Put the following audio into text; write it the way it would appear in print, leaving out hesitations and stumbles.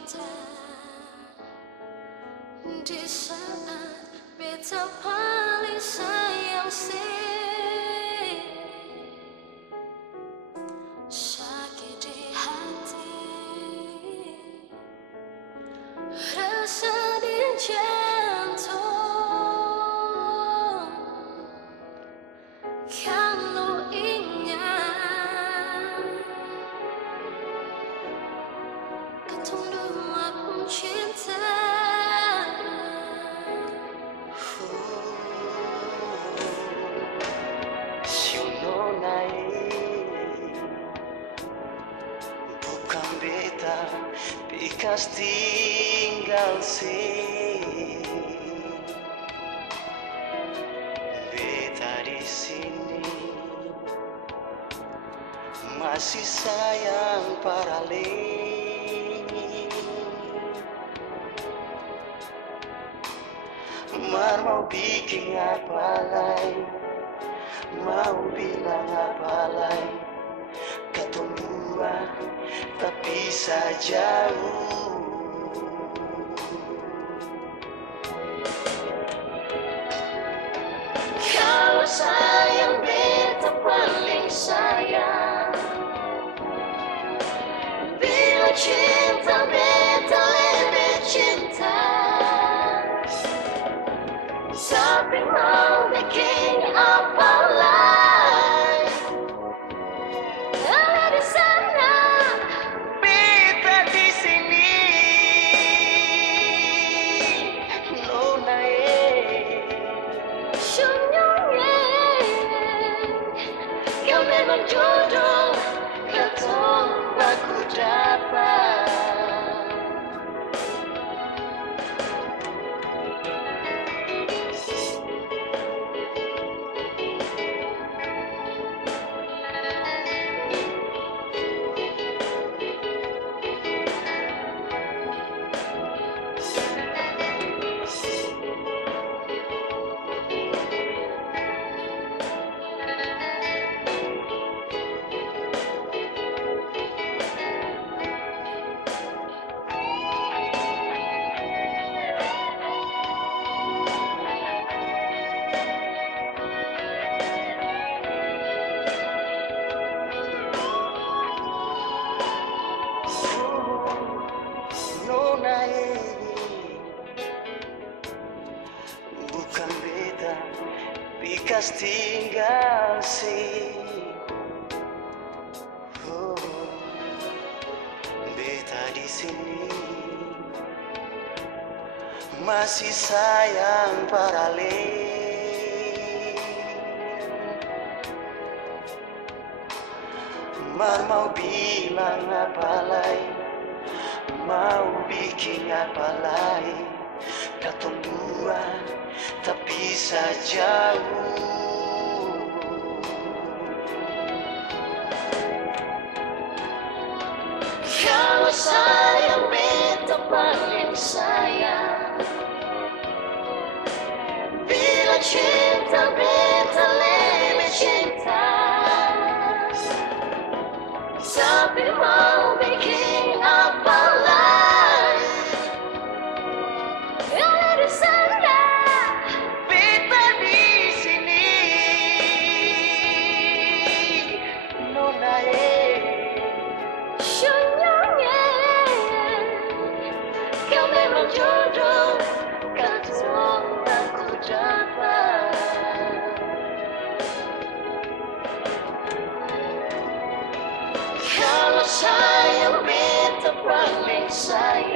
beta di saat beta paling sayang sih, sakit di hati, rasa di jantung. Kalau ingat ketemu dua pun cinta. Bukan beta, bekas tinggal sih. Beta di sini masih sayang paralel. Mar mau bikin apa lagi, mau bilang apa lagi, ketemu dua tapi jauh. Kalau sayang beta paling sayang, bila cinta beta lebih cinta. Tapi mau bikin apa lagi, ada di sana, Beta di sini, nona senyumnya. Kau memang jodoh, kau aku dapat. nona bukan beta, bekas tinggal sih. Beta di sini masih sayang paralel. Mar mau bilang apa lagi, mau bikin apa lagi, katong dua tapi jauh. Kalau sayang beta paling sayang, bila cinta beta lebih cinta. Tapi mau bikin apa lagi, ada di sana, Beta di sini, nona senyumnya. Kau memang jodoh, kau aku dapat. Kalau sayang beta paling sayang,